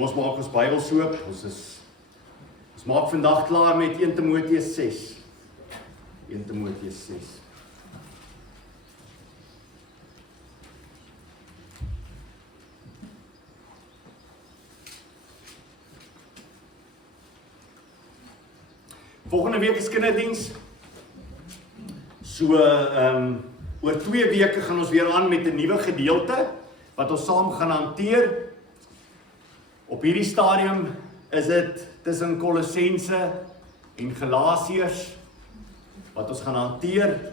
Ons maak ons Bybel oop. Ons maak vandag klaar met 1 Timoteus 6. 1 Timoteus 6. Volgende week is kinderdiens. So, oor 2 weke gaan ons weer aan met 'n nuwe gedeelte, wat ons saam gaan hanteer. Op hierdie stadium is dit tussen Kolossense en Galasiërs, wat ons gaan hanteer.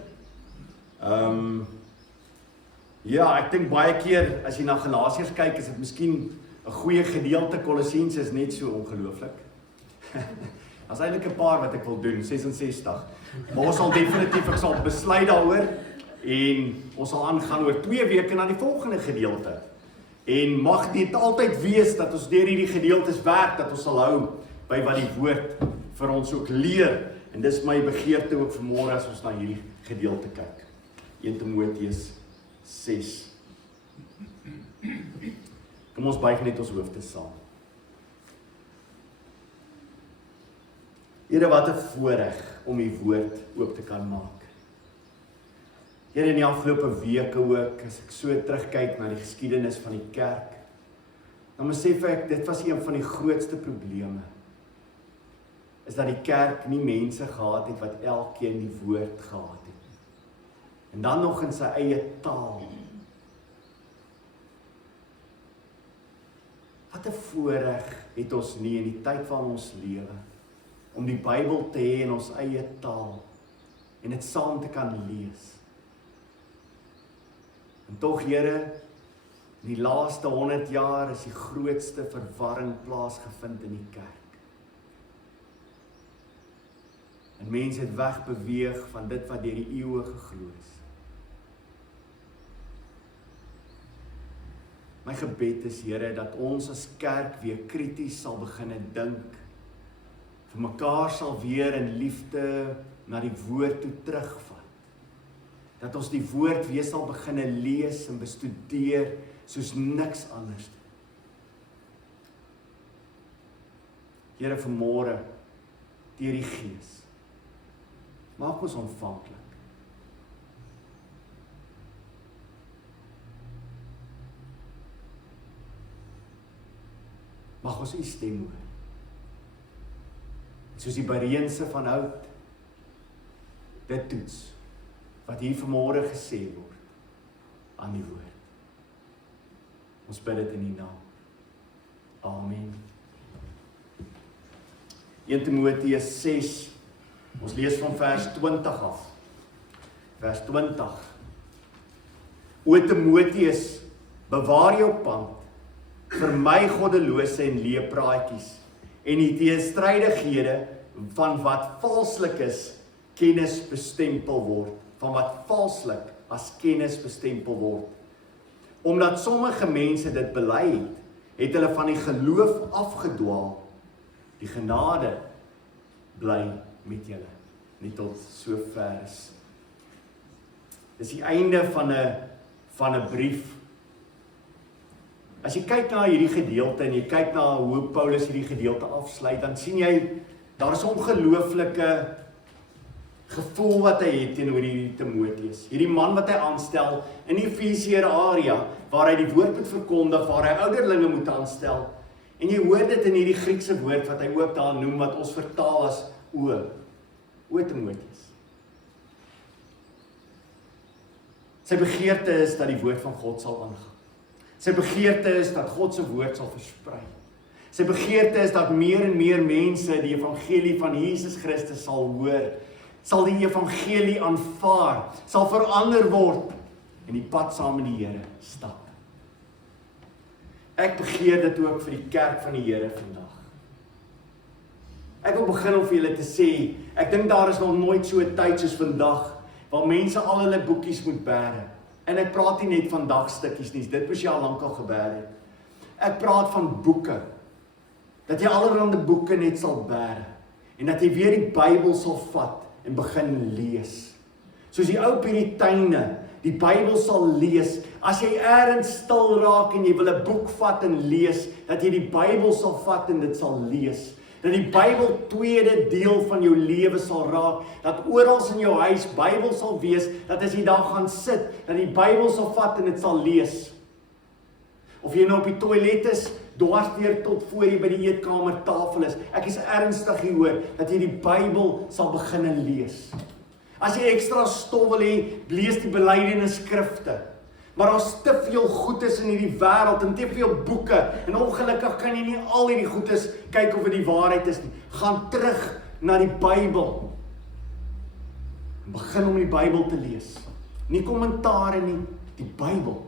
Ja, ek dink baie keer, as jy na Galasiërs kyk, is dit miskien 'n goeie gedeelte. Kolossense is net so ongelooflik. Daar's eintlik 'n paar wat ek wil doen, 66. Maar ons sal definitief, ek sal besluit daaroor, en ons sal aangaan oor 2 weke na die volgende gedeelte. En mag dit altyd wees dat ons deur hierdie gedeeltes werk, dat ons sal hou by wat die woord vir ons ook leer. En dis my begeerte ook vanmôre as ons na hierdie gedeelte kyk. 1 Timoteus 6. Kom ons buig net ons hoofde saam. Here, wat 'n voorreg om die woord oop te kan maak. Here, in die afgelope weke ook, as ek so terugkyk na die geskiedenis van die kerk, dan besef ek, dit was een van die grootste probleme, is dat die kerk nie mense gehad het wat elkeen die woord gehad het. En dan nog in sy eie taal. Wat 'n voorreg het ons nie in die tyd van ons lewe, om die Bybel te hê in ons eie taal, en dit saam te kan lees. En tog, Here, in die laaste 100 jaar is die grootste verwarring plaasgevind in die kerk. En mense het wegbeweeg van dit wat deur die eeue geglo is. My gebed is, Here, dat ons as kerk weer krities sal begin dink, vir mekaar sal weer in liefde na die woord toe terugvat. Dat ons die woord weer sal begin lees en bestudeer soos niks anders. Here, vanmôre, deur die Gees, maak ons ontvanklik. Mag ons U stem hoor. Soos die Bereënse van oud dit toets, wat hier vanmôre gesê word aan die woord. Ons bid dit in die naam. Amen. 1 Timoteus 6, ons lees van vers 20 af. Vers 20. O Timoteus, bewaar jou pand, vermy goddelose en leë praatjies, en die teenstrydighede van wat valslik is, kennis bestempel word. Van wat valslik as kennis bestempel word. Omdat sommige mense dit bely het hulle van die geloof afgedwaal. Die genade bly met julle. Net tot sover is. Dis die einde van 'n brief. As jy kyk na hierdie gedeelte en jy kyk na hoe Paulus hierdie gedeelte afsluit, dan sien jy, daar is 'n ongelooflike gevoel wat hy het teenoor hierdie Timoteus. Hierdie man wat hy aanstel in die Efesiërs area, waar hy die woord moet verkondig, waar hy ouderlinge moet aanstel. En jy hoor dit in hierdie Griekse woord wat hy ook daar noem, wat ons vertaal as O Timoteus. Sy begeerte is dat die woord van God sal aangaan. Sy begeerte is dat God se woord sal versprei. Sy begeerte is dat meer en meer mense die evangelie van Jesus Christus sal hoor, sal die evangelie aanvaar, sal verander word en die pad saam met die Here stap. Ek begeer dit ook vir die kerk van die Here vandag. Ek wil begin om vir julle te sê, ek dink daar is nog nooit so 'n tyd soos vandag, waar mense al hulle boekies moet bære. En ek praat nie net van dagstukkies nie, dit moes jy al lankal gebêre het. Ek praat van boeke, dat jy allerhande boeke net sal bære, en dat jy weer die Bybel sal vat, en begin lees. Soos die ou Puriteine, die Bybel sal lees. As jy eers stil raak en jy wil 'n boek vat en lees, dat jy die Bybel sal vat en dit sal lees. Dat die Bybel tweede deel van jou lewe sal raak, dat oral in jou huis Bybel sal wees, dat as jy daar gaan sit, dat die Bybel sal vat en dit sal lees. Of jy nou op die toilet is, dwarsdeur tot voor jy by die eetkamertafel is. Ek is ernstig hieroor, dat jy die Bybel sal begin lees. As jy ekstra stof wil hê, lees die belydenis skrifte. Maar daar's te veel goedes in hierdie wêreld en te veel boeke en ongelukkig kan jy nie al hierdie goedes kyk of dit die waarheid is nie. Gaan terug na die Bybel. Begin om die Bybel te lees. Nie kommentare nie, die Bybel.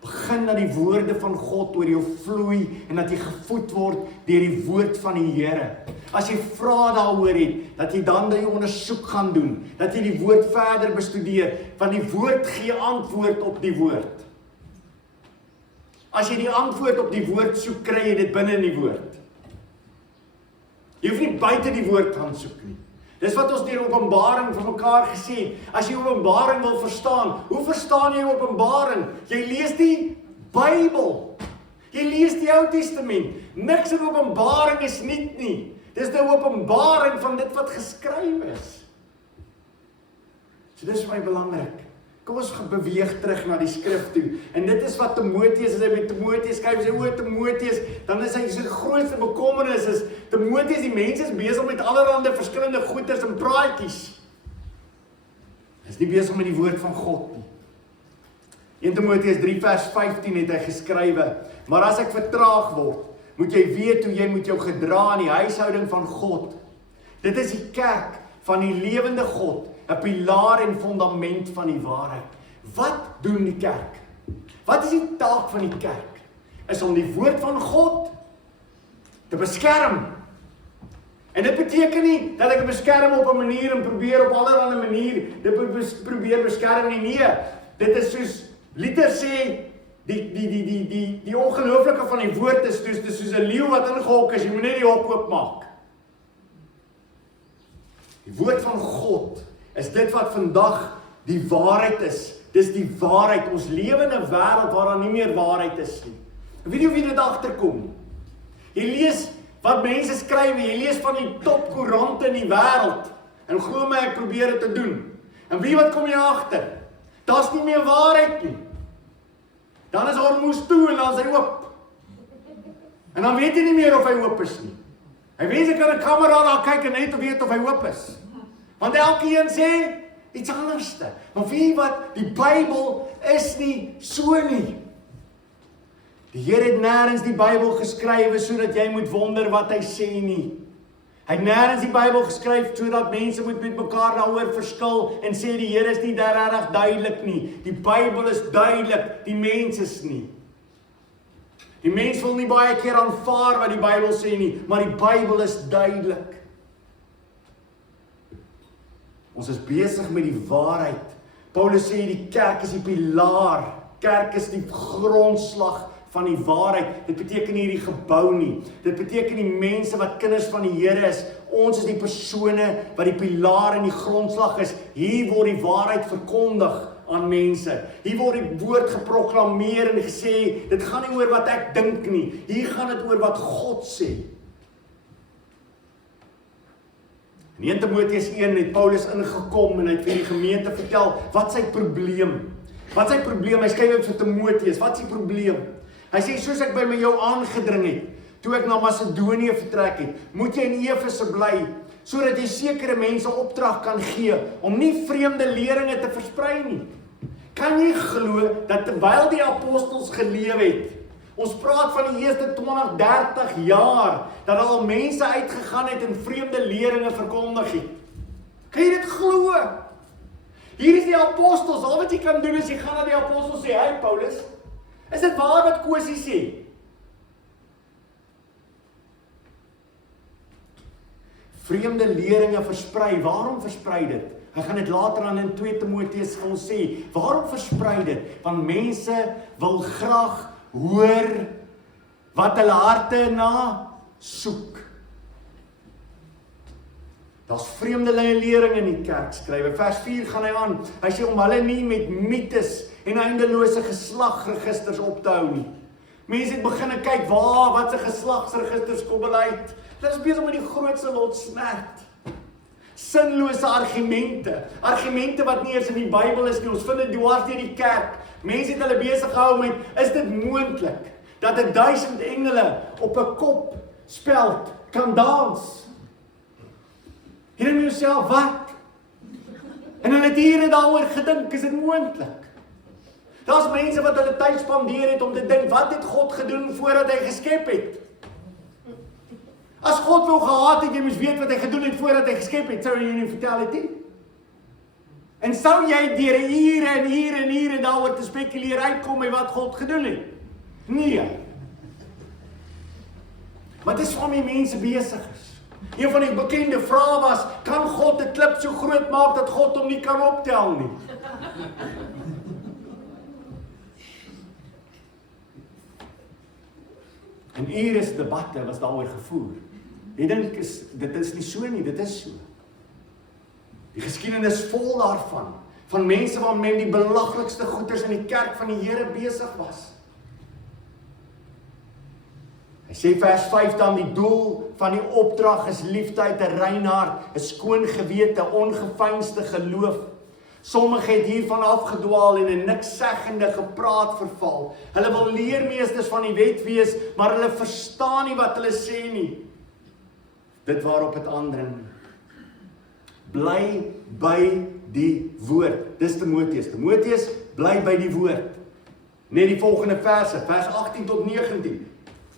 Begin dat die woorde van God oor jou vloei en dat jy gevoed word deur die woord van die Here. As jy vrae daaroor het, dat jy dan die ondersoek gaan doen, dat jy die woord verder bestudeer, want die woord gee antwoord op die woord. As jy die antwoord op die woord soek, kry jy dit binne in die woord. Jy hoef nie buite die woord gaan soek nie. Dis wat ons deur Openbaring vir mekaar gesê het. As jy Openbaring wil verstaan, hoe verstaan jy Openbaring? Jy lees die Bybel. Jy lees die Ou Testament. Niks in Openbaring is nuut nie. Dis die openbaring van dit wat geskryf is. So dis vir my belangrik. Kom ons beweeg terug na die skrif toe. En dit is wat Timoteus, as hy met Timoteus skryf, sê, o Timoteus, dan is hy sy grootste bekommernis is, Timoteus, die mense is besig met allerhande verskillende goeters en praatjies. Hy is nie besig met die woord van God nie. 1 Timoteus 3 vers 15 het hy geskrywe, maar as ek vertraag word, moet jy weet hoe jy moet jou gedra in die huishouding van God. Dit is die kerk van die lewende God, 'n pilaar en fundament van die waarheid. Wat doen die kerk? Wat is die taak van die kerk? Is om die woord van God te beskerm. En dit beteken nie dat ek beskerm op 'n manier en probeer op allerlei manier dit probeer beskerm nie. Nee, dit is soos Luther sê, die ongelooflike van die woord is soos 'n leeu wat ingehok is, jy moet net die hok oopmaak. Die woord van God is dit wat vandag die waarheid is. Dis die waarheid. Ons lewe in 'n wêreld waar daar nie meer waarheid is nie. Ek weet nie of jy dit agterkom. Jy lees wat mense skryf, jy lees van die topkoerante in die wêreld. En glo my, ek probeer dit te doen. En wie wat kom jy agter? Daar's nie meer waarheid nie. Dan is Hormuz toe en dan is hy oop. En dan weet jy nie meer of hy oop is nie. Hy wens ek kan 'n kamera daar kyk en net weet of hy oop is. Want elkeen sê iets anderste. Maar weet wat? Die Bybel is nie so nie. Die Here het nêrens die Bybel geskrywe sodat jy moet wonder wat hy sê nie. Hy het nêrens die Bybel geskryf sodat mense moet met mekaar daaroor verskil en sê die Here is nie regtig duidelik nie. Die Bybel is duidelik, die mens is nie. Die mens wil nie baie keer aanvaar wat die Bybel sê nie, maar die Bybel is duidelik. Ons is besig met die waarheid. Paulus sê die kerk is die pilaar. Kerk is die grondslag van die waarheid. Dit beteken nie die gebou nie. Dit beteken die mense wat kinders van die Here is. Ons is die persone wat die pilaar en die grondslag is. Hier word die waarheid verkondig aan mense. Hier word die woord geproklameer en gesê, dit gaan nie oor wat ek dink nie. Hier gaan dit oor wat God sê. In 1 Timoteus 1 het Paulus ingekom en hy het vir die gemeente vertel, wat sy probleem? Wat sy probleem? Hy skryf vir Timoteus, wat is die probleem? Hy sê, soos ek by my jou aangedring het, toe ek na Macedonië vertrek het, moet jy in Efese bly, sodat jy sekere mense opdrag kan gee, om nie vreemde leringe te versprei nie. Kan jy glo, dat terwyl die apostels geleef het, ons praat van die eerste 20, 30 jaar, dat al mense uitgegaan het en vreemde leringe verkondig het. Kan jy dit glo? Hier is die apostels, al wat jy kan doen is, jy gaan na die apostels sê, hey Paulus, is dit waar wat Kosie sê? Vreemde leringe versprei, waarom versprei dit? Hy gaan dit later aan in 2 Timoteus vir ons sê, waarom versprei dit? Want mense wil graag hoor wat hulle harte na soek. Daar's vreemdelinge lering in die kerk skryf. Vers 4 gaan hy aan. Hy sê om hulle nie met mytes en eindelose geslagregisters op te hou nie. Mense het begin kyk wat se geslagsregisters kom hulle uit. Hulle is besig met die grootste lot snert. Sinlose argumente wat nie eers in die Bybel is nie. Ons vind dit dwars deur die kerk. Mense het hulle besig gehou met, is dit moontlik dat 1000 engele op 'n kopspeld kan dans? Hier in jouself, wat? En hulle het hier daaroor gedink, is dit moontlik? Daar's mense wat hulle tyd spandeer het om te dink, wat het God gedoen voordat hy geskep het? As God wou gehad het, jy moes weet wat hy gedoen het voordat hy geskep het, sou jy nie vertel het nie? En sou jy deur ure daaroor te spekuleer uitkom met wat God gedoen het? Nee. Maar dit is waarmee mense besig is. Een van die bekende vrae was, kan God 'n klip so groot maak dat God hom nie kan optel nie? En ure debatte was daaroor gevoer. Ek dink dit is nie so nie, dit is so. Die geskiedenis vol daarvan, van mense wat met die belaglikste goeders in die kerk van die Here besig was. Hy sê vers 5 dan, die doel van die opdrag is liefdeheid, 'n rein hart, 'n skoon gewete, ongeveinsde geloof. Sommige het hiervan afgedwaal en 'n nikszeggende gepraat verval. Hulle wil leermeesters van die wet wees, maar hulle verstaan nie wat hulle sê nie. Dit waarop het aandring. Bly by die woord. Dis Timoteus, bly by die woord. Net die volgende verse, vers 18 tot 19.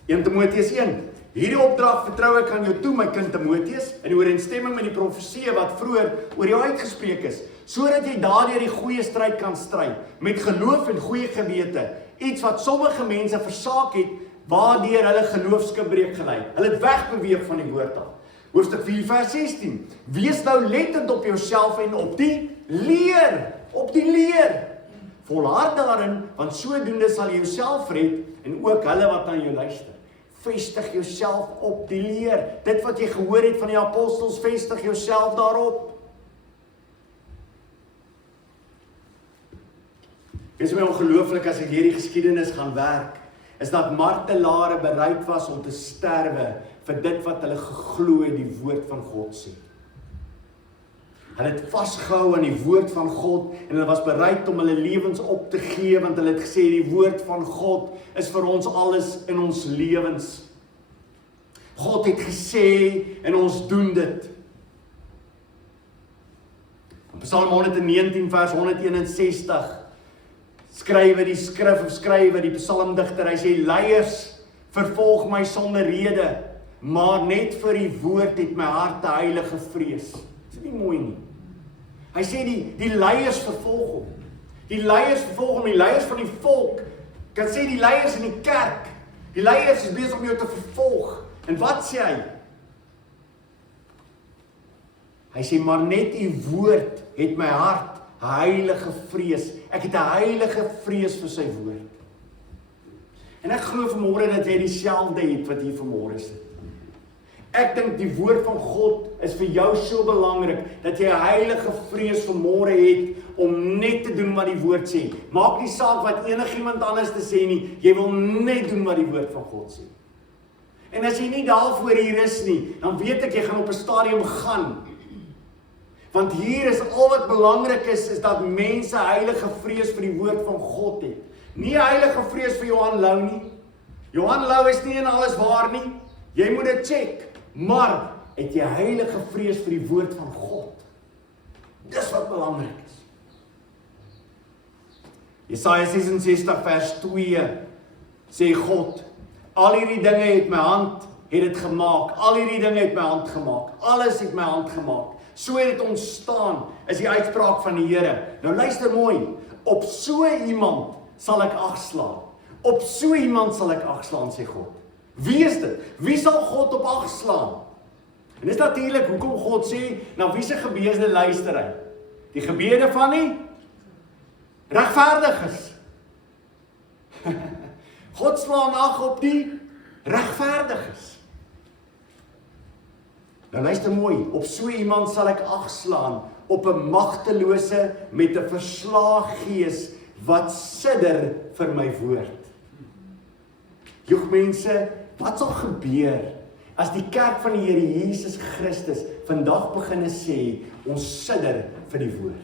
1 Timoteus 1. Hierdie opdrag vertrou ek aan jou toe, my kind Timoteus, in ooreenstemming met die profeseë wat vroeër oor jou uitgespreek is, sodat jy daardeur die goeie stryd kan stry, met geloof en goeie gewete, iets wat sommige mense versaak het, waardeur hulle geloofsgebreek gelei. Hulle het wegbeweeg van die woord af. Hoofstuk 4 vers 16. Wees nou lettend op jouself en op die leer. Volhard daarin, want sodoende sal jy jouself red en ook hulle wat aan jou luister. Vestig jouself op die leer. Dit wat jy gehoor het van die apostels, vestig jouself daarop. Dit is my ongelooflik as ek hierdie geskiedenis gaan werk, is dat martelare bereid was om te sterwe vir dit wat hulle geglo het die woord van God sê. Hulle het vasgehou aan die woord van God en hulle was bereid om hulle lewens op te gee, want hulle het gesê die woord van God is vir ons alles in ons lewens. God het gesê en ons doen dit. Psalm 119 vers 161 skrywe die psalmdigter, hy sê, leiers vervolg my sonder rede, maar net vir die woord het my hart 'n heilige vrees. Is dit nie mooi nie? Hy sê die leiers vervolg hom. Die leiers van die volk, kan sê die leiers in die kerk, die leiers is besig om jou te vervolg. En wat sê hy? Hy sê, maar net die woord het my hart 'n heilige vrees. Ek het 'n heilige vrees vir sy woord. En ek glo vanmôre dat jy dieselfde het wat hier vanmôre sit. Ek dink die woord van God is vir jou so belangrik, dat jy 'n heilige vrees vanmôre het, om net te doen wat die woord sê. Maak nie saak wat enigiemand anders te sê nie, jy wil net doen wat die woord van God sê. En as jy nie daarvoor hier is nie, dan weet ek jy gaan op 'n stadium gaan. Want hier is al wat belangrik is dat mense heilige vrees vir die woord van God het. Nie heilige vrees vir Johan Lou nie. Johan Lou is nie in alles waar nie. Jy moet dit check. Maar het jy heilige vrees vir die woord van God? Dis wat belangrik is. Jesaja 66 vers 2 sê God, al hierdie dinge het my hand dit gemaak. Al hierdie dinge het my hand gemaak. Alles het my hand gemaak. So het dit ontstaan, is die uitspraak van die Here. Nou luister mooi, op so iemand sal ek agslaan. Op so iemand sal ek agslaan, sê God. Wie is dit? Wie sal God op agslaan? En dis natuurlik hoekom God sê, na wie se gebede luister hy? Die gebede van die regverdiges. God slaan ag op die regverdiges. Nou luister mooi, op so iemand sal ek ag slaan, op 'n magtelose met 'n verslae gees wat sidder vir my woord. Joeg mense, wat sal gebeur as die kerk van die Here Jesus Christus vandag begin sê, ons sidder vir die woord?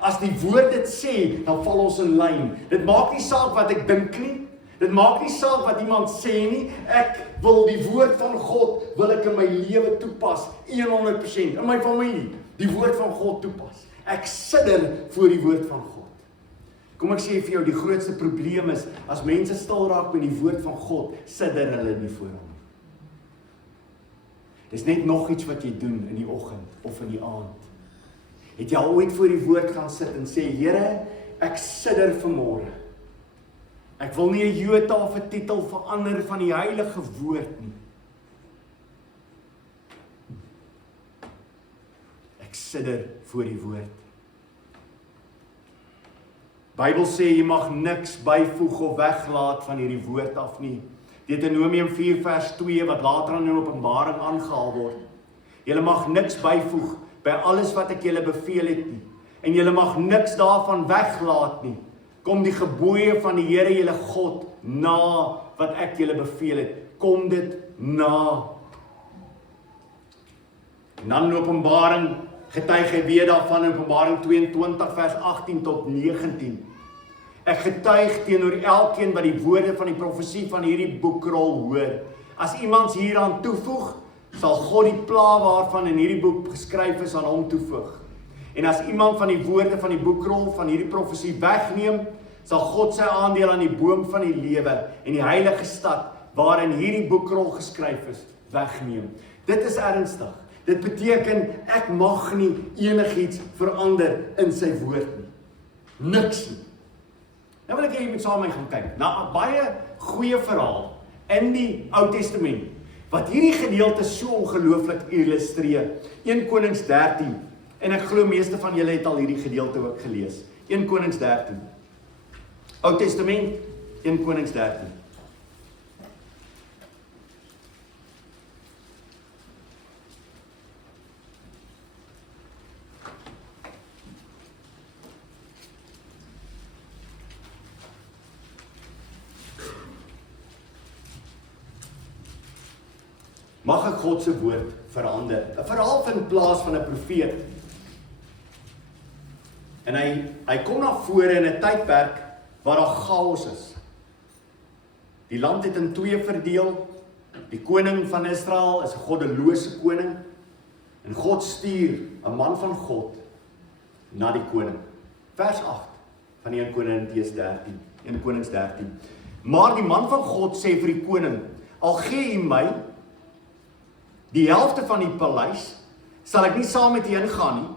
As die woord dit sê, dan val ons in lyn. Dit maak nie saak wat ek dink nie. Dit maak nie saak wat iemand sê nie. Ek wil die woord van God, wil ek in my lewe toepas, 100%, in my familie, die woord van God toepas. Ek sidder voor die woord van God. Kom ek sê vir jou, die grootste probleem is, as mense stil raak met die woord van God, sidder hulle nie voor hom. Dis net nog iets wat jy doen in die oggend of in die aand. Het jy al ooit voor die woord gaan sit en sê, Here, ek sidder vanmôre. Ek wil nie 'n jota of 'n titel verander van die heilige woord nie. Ek sidder voor die woord. Bybel sê jy mag niks byvoeg of weglaat van hierdie woord af nie. Deuteronomium 4 vers 2 wat later in Openbaring aangehaal word. Julle mag niks byvoeg by alles wat ek julle beveel het nie. En julle mag niks daarvan weglaat nie. Kom die gebooie van die Here julle God na wat ek julle beveel het. Kom dit na. En dan in Openbaring getuig hy weer daarvan in Openbaring 22 vers 18 tot 19. Ek getuig teenoor elkeen wat die woorde van die profesie van hierdie boekrol hoor. As iemand hieraan toevoeg, sal God die pla waarvan in hierdie boek geskryf is aan hom toevoeg. En as iemand van die woorde van die boekrol van hierdie profesie wegneem, sal God sy aandeel aan die boom van die lewe en die heilige stad waarin hierdie boekrol geskryf is, wegneem. Dit is ernstig. Dit beteken ek mag nie enigiets verander in sy woord nie. Niks nie. Nou wil ek hê jy moet saam met my gaan kyk na 'n baie goeie verhaal in die Ou Testament wat hierdie gedeelte so ongelooflik illustreer. 1 Konings 13. En ek glo meeste van julle het al hierdie gedeelte ook gelees. 1 Konings 13. Ou Testament, 1 Konings 13. Mag ek God se woord verander? 'n Verhaal vind plaas van 'n profeet. En hy kom na vore in 'n tydperk waar daar chaos is. Die land het in twee verdeel. Die koning van Israel is 'n goddelose koning. En God stuur 'n man van God na die koning. Vers 8 van 1 Konings 13. 1 Konings 13. Maar die man van God sê vir die koning, al gee u my die helfte van die paleis, sal ek nie saam met u ingaan nie.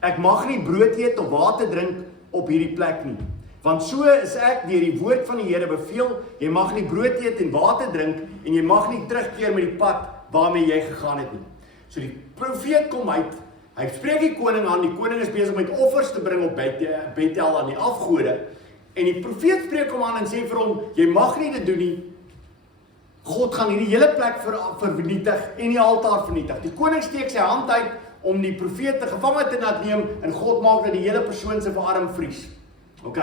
Ek mag nie brood eet of water drink op hierdie plek nie. Want so is ek deur die woord van die Here beveel, jy mag nie brood eet en water drink, en jy mag nie terugkeer met die pad waarmee jy gegaan het nie. So die profeet kom uit, hy spreek die koning aan, die koning is besig met offers te bring op Bethel aan die afgode, en die profeet spreek hom aan en sê vir hom, jy mag nie dit doen nie, God gaan hierdie hele plek vernietig en die altaar vernietig. Die koning steek sy hand uit om die profeet te gevange te laat neem en God maak dat die hele persoon se arm vries. OK.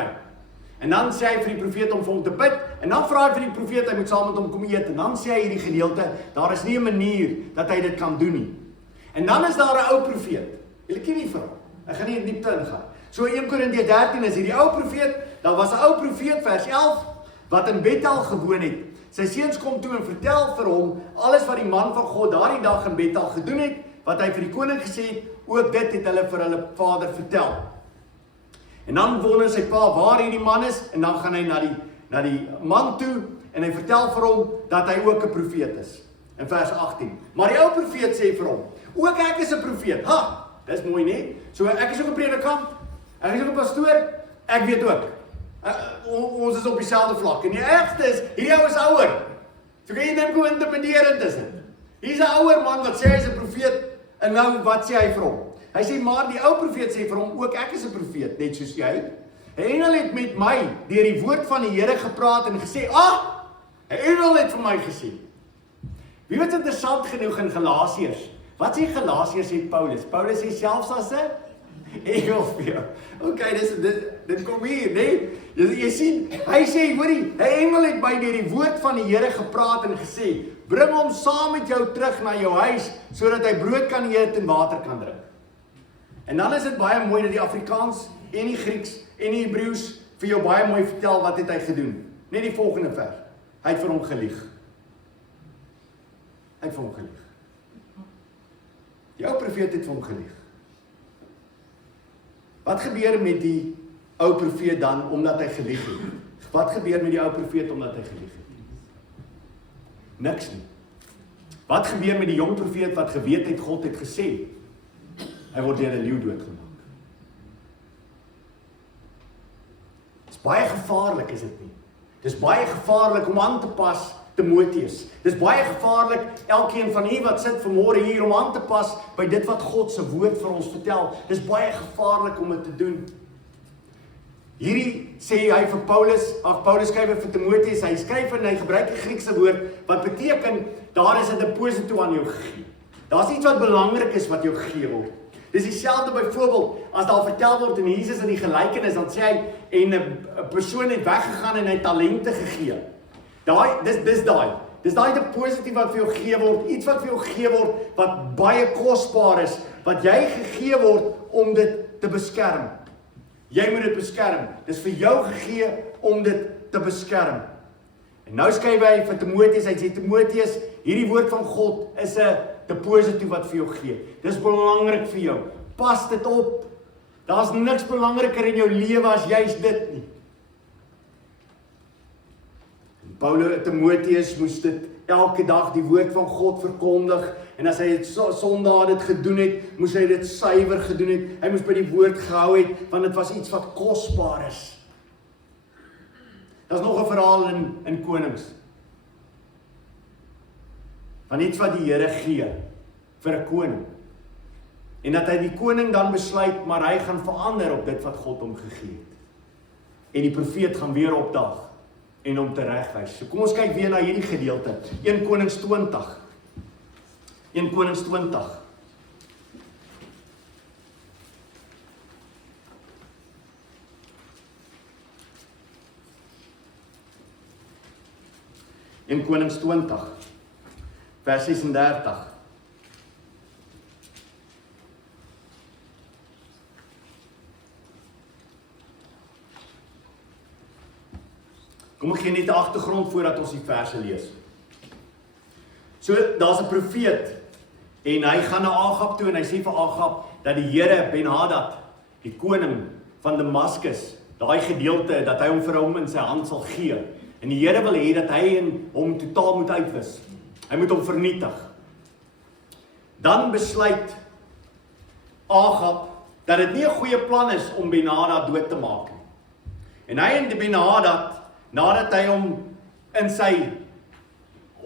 En dan sê hy vir die profeet om vir hom te bid en dan vra hy vir die profeet hy moet saam met hom kom eet en dan sê hy hierdie gedeelte, daar is nie 'n manier dat hy dit kan doen nie. En dan is daar 'n ou profeet. Julle ken die verhaal. Ek gaan nie in diepte ingaan. So 1 Korintiërs 13 is hierdie ou profeet, daar was 'n ou profeet vers 11 wat in Bethel gewoon het. Sy seuns kom toe en vertel vir hom alles wat die man van God daardie dag in Bethel gedoen het, wat hy vir die koning gesê het, ook dit het hulle vir hulle vader vertel. En dan wonder sy pa waar hierdie man is, en dan gaan hy na die man toe, en hy vertel vir hom, dat hy ook 'n profeet is. In vers 18. Maar die ou profeet sê vir hom, ook ek is 'n profeet. Ha, dis mooi nie? So ek is ook 'n predikant, ek is ook 'n pastoor, ek weet ook. Ons is op dieselfde vlak. En die ergste is, hierdie ou is ouer. So kan jy dink hoe intimiderend is dit. Hier's 'n ouer man wat sê hy's 'n profeet, en nou wat sê hy vir hom? Hy sê, maar die ou profeet sê vir hom, ook ek is 'n profeet, net soos jy. En engel het met my deur die woord van die Here gepraat en gesê, 'n engel het vir my gesê.' Wie weet interessant genoeg in Galasiërs, Wat sê Galasiërs sê Paulus? Paulus sê selfs as 'n engel vir jou. Okay, dit kom hier, né? Jy sien, hy sê, hoorie, 'n engel het by deur die woord van die Here gepraat en gesê, bring hom saam met jou terug na jou huis, sodat hy brood kan eet en water kan drink. En dan is dit baie mooi dat die Afrikaans en die Grieks en die Hebreëus vir jou baie mooi vertel wat het hy gedoen. Net die volgende vers. Hy het vir hom gelieg. Hy het vir hom gelieg. Die ou profeet het vir hom gelieg. Wat gebeur met die ou profeet dan omdat hy gelieg het? Wat gebeur met die ou profeet omdat hy gelieg het? Niks nie. Wat gebeur met die jong profeet wat geweet het God het gesê? Hy word deur 'n leeu doodgemaak. Dis baie gevaarlik, is dit nie? Dis baie gevaarlik om aan te pas Timoteus. Dis baie gevaarlik elkeen van u wat sit vanmôre hier om aan te pas by dit wat God se woord vir ons vertel. Dis baie gevaarlik om dit te doen. Hierdie sê hy vir Paulus, Paulus skryf vir Timoteus, hy skryf en hy gebruik 'n Griekse woord wat beteken daar is 'n deposito aan jou gegee. Daar's iets wat belangrik is wat jou gegee word. Dis dieselfde byvoorbeeld as daar vertel word in Jesus in die gelykenis, dan sê hy en 'n persoon het weggegaan en hy talente gegee. Dis daai deposito wat vir jou gegee word, iets wat vir jou gegee word wat baie kosbaar is, wat jy gegee word om dit te beskerm. Jy moet dit beskerm. Dis vir jou gegee om dit te beskerm. En nou skryf hy vir Timoteus, hy sê Timoteus, hierdie woord van God is 'n deposito wat vir jou gee. Dis belangrik vir jou. Pas dit op. Daar's niks belangriker in jou lewe as juist dit nie. Paulus Timoteus moes dit elke dag die woord van God verkondig en as hy dit Sondag dit gedoen het, moes hy dit suiwer gedoen het. Hy moes by die woord gehou het want dit was iets wat kosbaar is. Daar's nog 'n verhaal in Konings. Van iets wat die Here gee vir 'n koning. En dat hy die koning dan besluit, maar hy gaan verander op dit wat God hom gegee het. En die profeet gaan weer opdaag en hom teregwys. So kom ons kyk weer na hierdie gedeelte. 1 Konings 20. 1 Konings 20. In Konings 20, vers 36. Kom ek gee net 'n agtergrond voordat ons die verse lees. So, daar's 'n profeet en hy gaan na Agab toe en hy sê vir Agab dat die Here Ben-Hadad, die koning van Damaskus, daai gedeelte dat hy hom vir hom in sy hand sal gee. En die Here wil hê dat hy hom totaal moet uitwis. Hy moet hom vernietig. Dan besluit Agab dat dit nie 'n goeie plan is om Ben-Hadad dood te maak nie. En hy en Ben-Hadad, nadat hy hom in sy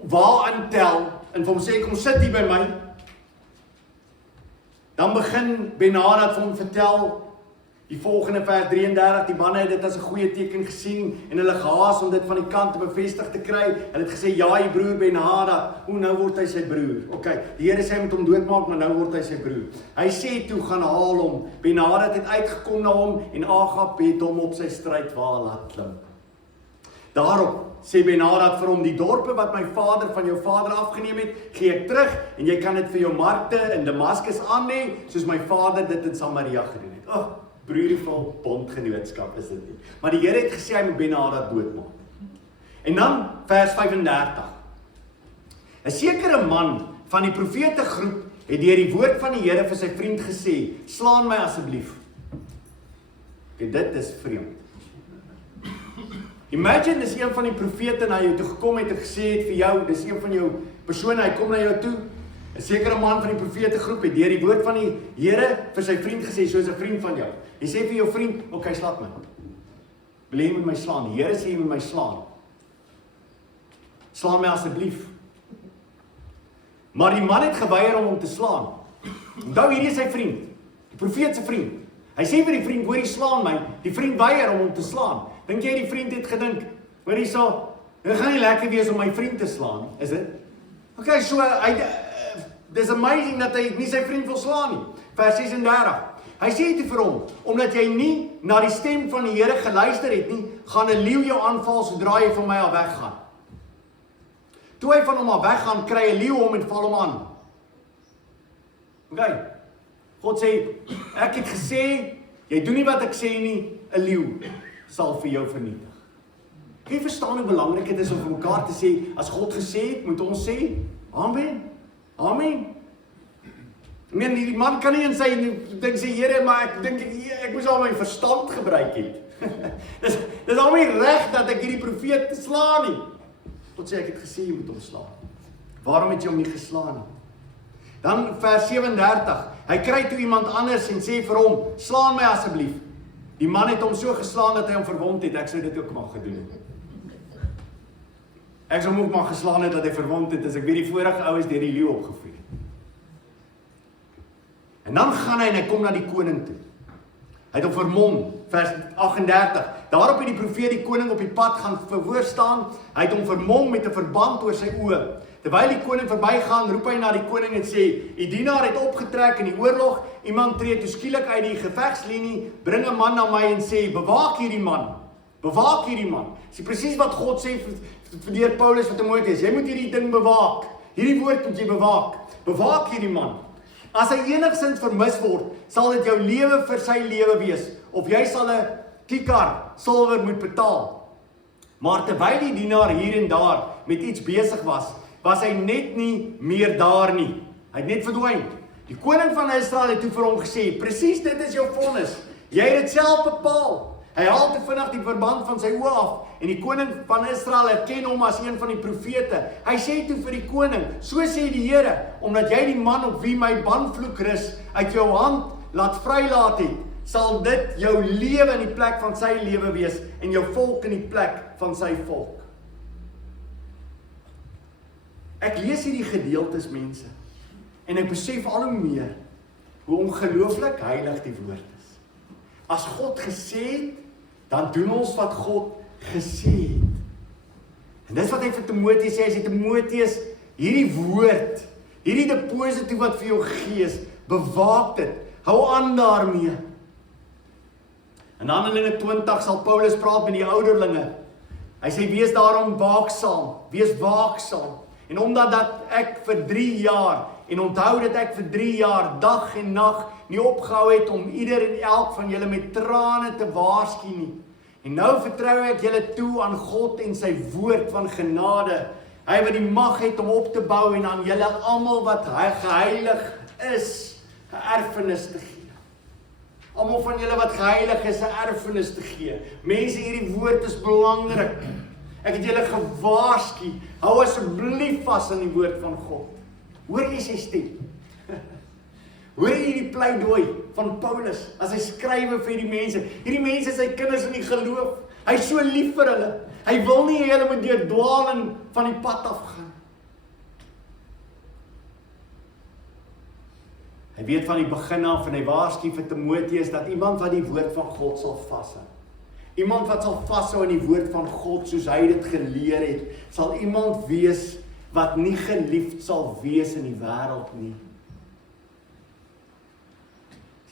wa aantel en vir hom sê kom sit hier by my, dan begin Ben-Hadad vir hom vertel die volgende vers 33, die manne het dit as 'n goeie teken gesien en hulle gehaas om dit van die kant te bevestig te kry. Hulle het gesê ja, die broer Ben-Hadad, nou word hy sy broer. Okay, die Here sê hy moet hom doodmaak, maar nou word hy sy broer. Hy sê toe gaan haal hom. Ben-Hadad het uitgekom na hom en Agab het hom op sy strydwa laat klim. Daarop sê Ben-Hadad vir hom, die dorpe wat my vader van jou vader afgeneem het, gee ek terug en jy kan dit vir jou markte in Damaskus aanlê, soos my vader dit in Samaria gedoen het. Broervol bondgenootskap is dit nie. Maar die Here het gesê hy moet Ben-Hadad doodmaak. En dan vers 35. 'n sekere man van die profetegroep het deur die woord van die Here vir sy vriend gesê, slaan my asseblief. Okay, dit is vreemd. Imagine, dis een van die profete na jou toe gekom het en gesê het vir jou, dis een van jou persone, hy kom na jou toe, 'n sekere man van die profetegroep het deur die woord van die Here vir sy vriend gesê, soos 'n vriend van jou. Hy sê vir jou vriend, okay, slaap my. Wil jy met my slaan? Die Here sê jy moet my slaan. Slaan my asseblief. Maar die man het geweier om hom te slaan. Onthou, hierdie is sy vriend, die profeet se vriend. Hy sê vir die vriend, hoor jy slaan my, die vriend weier om hom te slaan. Dink jy die vriend het gedink, hoor hierso, dit gaan nie lekker wees om my vriend te slaan, is dit? Okay, so, dis amazing dat hy nie sy vriend wil slaan nie. Vers 36. Hy sê toe vir hom, omdat jy nie na die stem van die Here geluister het nie, gaan 'n leeu jou aanval sodra jy van my af weggaan. Toe hy van hom af weggaan, kry 'n leeu hom en val hom aan. Okay. God sê, ek het gesê, jy doen nie wat ek sê nie, 'n leeu sal vir jou vernietig. Jy verstaan hoe belangrik dit is om vir mekaar te sê, as God gesê het, moet ons sê, amen, amen. Ek meen, die man kan nie in sy ding sê, Here, maar ek dink, ek moes al my verstand gebruik het. dis al nie reg dat ek hierdie profeet slaan nie. God sê, ek het gesê, jy moet hom slaan. Waarom het jy hom nie geslaan nie? Dan vers 37, hy kry toe iemand anders en sê vir hom, slaan my asseblief. Die man het hom so geslaan dat hy hom verwond het, ek sou dit ook maar gedoen het. Ek sou hom ook maar geslaan het dat hy verwond het, as ek weet die vorige oues deur die leeu opgevoer. En dan gaan hy en hy kom na die koning toe. Hy het hom vermom, vers 38. Daarop het die profeet die koning op die pad gaan voor staan. Hy het hom vermom met 'n verband oor sy oë. Terwyl die koning verbygaan, roep hy na die koning en sê, die dienaar het opgetrek in die oorlog, iemand tree toe skielik uit die gevegslinie, bring 'n man na my en sê, bewaak hierdie man. Bewaak hierdie man. Dis presies wat God sê vir deur Paulus vir Timoteus, jy moet hierdie ding bewaak. Hierdie woord moet jy bewaak. Bewaak hierdie man. As hy enigsins vermis word, sal dit jou lewe vir sy lewe wees, of jy sal 'n kikar silwer moet betaal. Maar terwyl die dienaar hier en daar met iets besig was hy net nie meer daar nie. Hy het net verdwyn. Die koning van Israel het toe vir hom gesê, presies dit is jou vonnis. Jy het dit self bepaal. Hy haal te vinnig die verband van sy oë af en die koning van Israel erken hom as een van die profete. Hy sê toe vir die koning, so sê die Here, omdat jy die man op wie my banvloek rus uit jou hand laat vrylaat het, sal dit jou lewe in die plek van sy lewe wees en jou volk in die plek van sy volk. Ek lees hierdie gedeeltes, mense, en ek besef al hoe meer hoe ongelooflik heilig die woord is. As God gesê het, dan doen ons wat God gesê het. En dis wat hy vir Timoteus sê, hy sê Timoteus, hierdie woord, hierdie deposito wat vir jou gegee is, bewaak dit, hou aan daarmee. In Handelinge 20 sal Paulus praat met die ouderlinge. Hy sê, wees daarom waaksaam, wees waaksaam. En omdat dat ek vir 3 jaar, en onthou dat ek vir 3 jaar, dag en nag, nie opgehou het om ieder en elk van julle met trane te waarsku nie. En nou vertrou ek julle toe aan God en sy woord van genade. Hy wat die mag het om op te bou en aan julle almal wat geheilig is, 'n erfenis te gee. Almal van julle wat geheilig is, 'n erfenis te gee. Mense, hierdie woord is belangrik. Ek het julle gewaarsku, hou asseblief vas aan die woord van God. Hoor jy sy stem? Hoor jy die pleidooi van Paulus, as hy skrywe vir die mense. Hierdie mense is sy kinders in die geloof. Hy is so lief vir hulle. Hy wil nie hulle moet deurdwaal en van die pad afgaan. Hy weet van die begin af en hy waarsku vir Timoteus dat iemand wat die woord van God sal vashou. Iemand wat sal vashou aan die woord van God soos hy dit geleer het, sal iemand wees wat nie geliefd sal wees in die wêreld nie.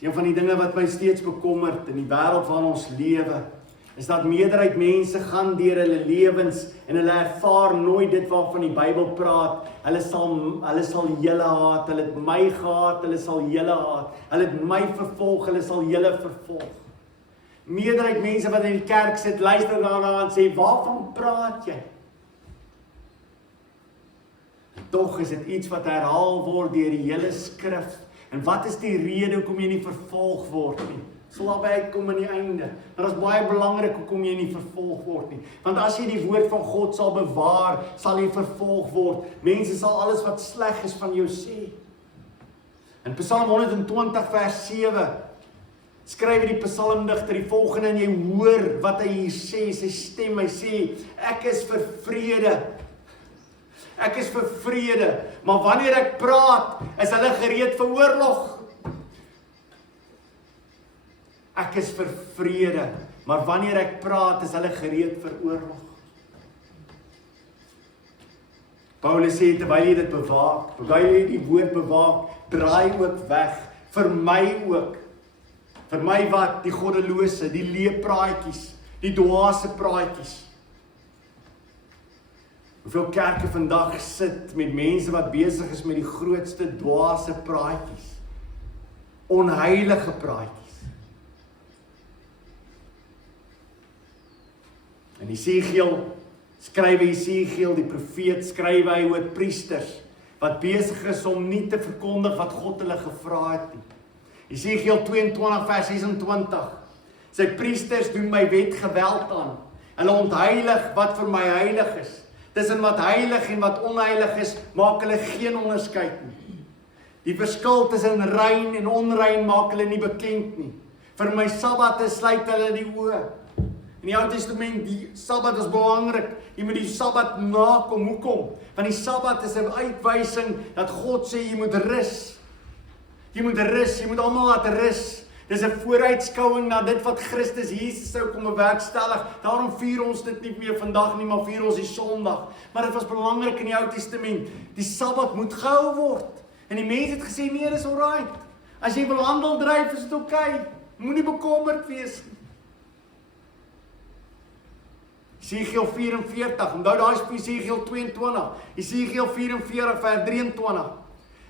Een van die dinge wat my steeds bekommerd in die wêreld waarin ons lewe, is dat meerderheid mense gaan deur hulle lewens en hulle ervaar nooit dit waarvan die Bybel praat. Hulle sal julle haat, hulle het my gehaat, hulle sal julle haat. Hulle het my vervolg, hulle sal julle vervolg. Meerderheid mense wat in die kerk sit, luister daarna en sê, waarvan praat jy? En tog is dit iets wat herhaal word deur die hele skrif. En wat is die rede hoekom jy nie vervolg word nie? Sal daarby uitkom aan die einde. Maar dit is baie belangrik hoekom jy nie vervolg word nie. Want as jy die woord van God sal bewaar, sal jy vervolg word. Mense sal alles wat sleg is van jou sê. In Psalm 120 vers 7 skryf die psalmdigter die volgende en jy hoor wat hy hier sê, sy stem, hy sê, ek is vir vrede. Ek is vir vrede, maar wanneer ek praat, is hulle gereed vir oorlog. Ek is vir vrede, maar wanneer ek praat, is hulle gereed vir oorlog. Paulus sê, terwyl jy dit bewaak, terwyl jy die woord bewaak, draai ook weg, vir my ook. Vir my wat? Die goddelose, die leepraatjies, die dwaase praatjies. Hoeveel kerke vandag sit met mense wat besig is met die grootste dwaase praatjies, onheilige praatjies. En Jesegiel, skryf Jesegiel, die profeet, skryf hy oor priesters, wat besig is om nie te verkondig wat God hulle gevra het nie. Jesegiel 22 vers 26, sy priesters doen my wet geweld aan, hulle ontheilig wat vir my heilig is. Tussen wat heilig en wat onheilig is, maak hulle geen onderskeid nie. Die verskil tussen rein en onrein maak hulle nie bekend nie. Vir my Sabbatte sluit hulle die oë. In die Ou Testament, die Sabbat is belangrik. Jy moet die Sabbat nakom. Hoekom? Want die Sabbat is 'n uitwysing dat God sê jy moet rus. Jy moet rus, jy moet almal laat rus. Dis 'n vooruitskouing na dit wat Christus Jesus sou kom bewerkstellig. Daarom vier ons dit nie meer vandag nie, maar vier ons die Sondag. Maar dit was belangrik in die Ou Testament. Die Sabbat moet gehou word. En die mense het gesê, nee, dis alright. As jy wil handel dryf, is dit okay. Moenie bekommerd wees nie. Jesegiel 44, onthou daar is Jesegiel 22, Jesegiel 44 vers 23.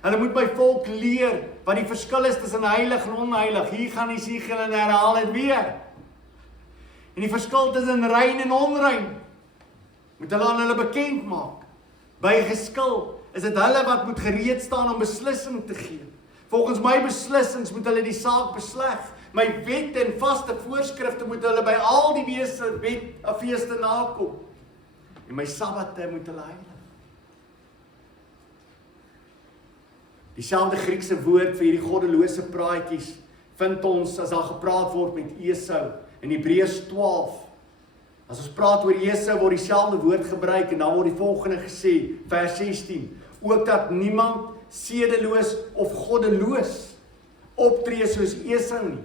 Hulle moet my volk leer wat die verskil is tussen heilig en onheilig. Hier gaan Jesegiel en herhaal dit weer. En die verskil tussen rein en onrein moet hulle aan hulle bekend maak. By geskil is dit hulle wat moet gereed staan om beslissing te gee. Volgens my beslissings moet hulle die saak besleg. My wette en vaste voorskrifte moet hulle by al die feeste nakom. En my Sabbatte moet hulle heilig. Dieselfde Griekse woord vir hierdie goddelose praatjies vind ons as daar gepraat word met Esau in Hebreërs 12. As ons praat oor Esau word dieselfde woord gebruik en dan word die volgende gesê, vers 16, ook dat niemand sedeloos of goddeloos optree soos Esau nie.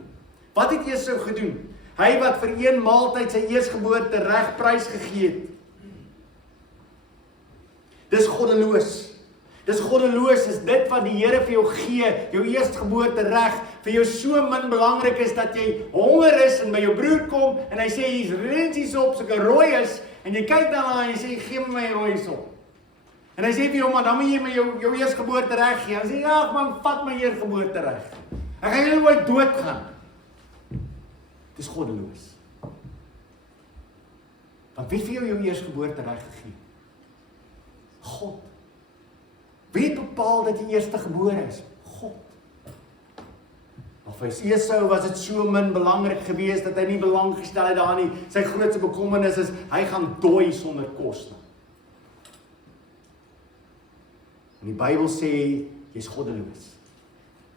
Wat het Esau gedoen? Hy wat vir een maaltyd sy eersgeboorte reg prys gegee het. Dis goddeloos. Dis goddeloos is dit wat die Here vir jou gee, jou eerstgeboorte reg, vir jou so min belangrik is dat jy honger is en by jou broer kom en hy sê hier's rensies op, sulke rooi is en jy kyk daarna en jy sê gee my rooies op. En hy sê vir jou, maar dan moet jy my jou eerstgeboorte reg gee. En hy sê ja, man, vat my eerstgeboorte reg. Ek gaan nie nooit doodgaan. Dis goddeloos. Want wie het vir jou eerstgeboorte reg gegee? God. Wie het bepaal dat jy eerstegebore is? God. Of vir Esau was dit so min belangrik geweest dat hy nie belang gestel het daarin nie. Sy grootste bekommernis is hy gaan dooi sonder kos. En die Bybel sê jy's goddeloos.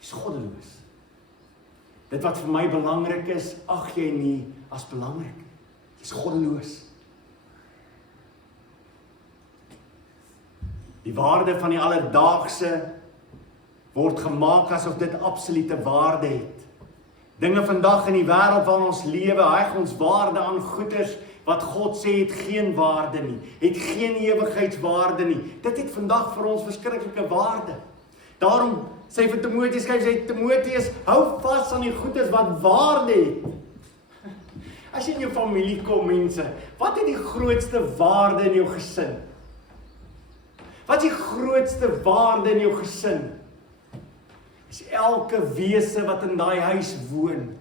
Jy's goddeloos. Dit wat vir my belangrik is, ag jy nie as belangrik. Jy's goddeloos. Die waarde van die alledaagse word gemaak asof dit absolute waarde het. Dinge vandag in die wêreld waarin ons lewe, heg ons waarde aan goeders wat God sê het geen waarde nie, het geen ewigheidswaarde nie. Dit het vandag vir ons verskriklike waarde. Daarom sê vir Timoteus, skryf sê Timoteus, hou vas aan die goedes wat waarde het. As jy in jou familie kom, mense, wat het die grootste waarde in jou gesin? Wat is die grootste waarde in jou gesin? Is elke wese wat in daai huis woon.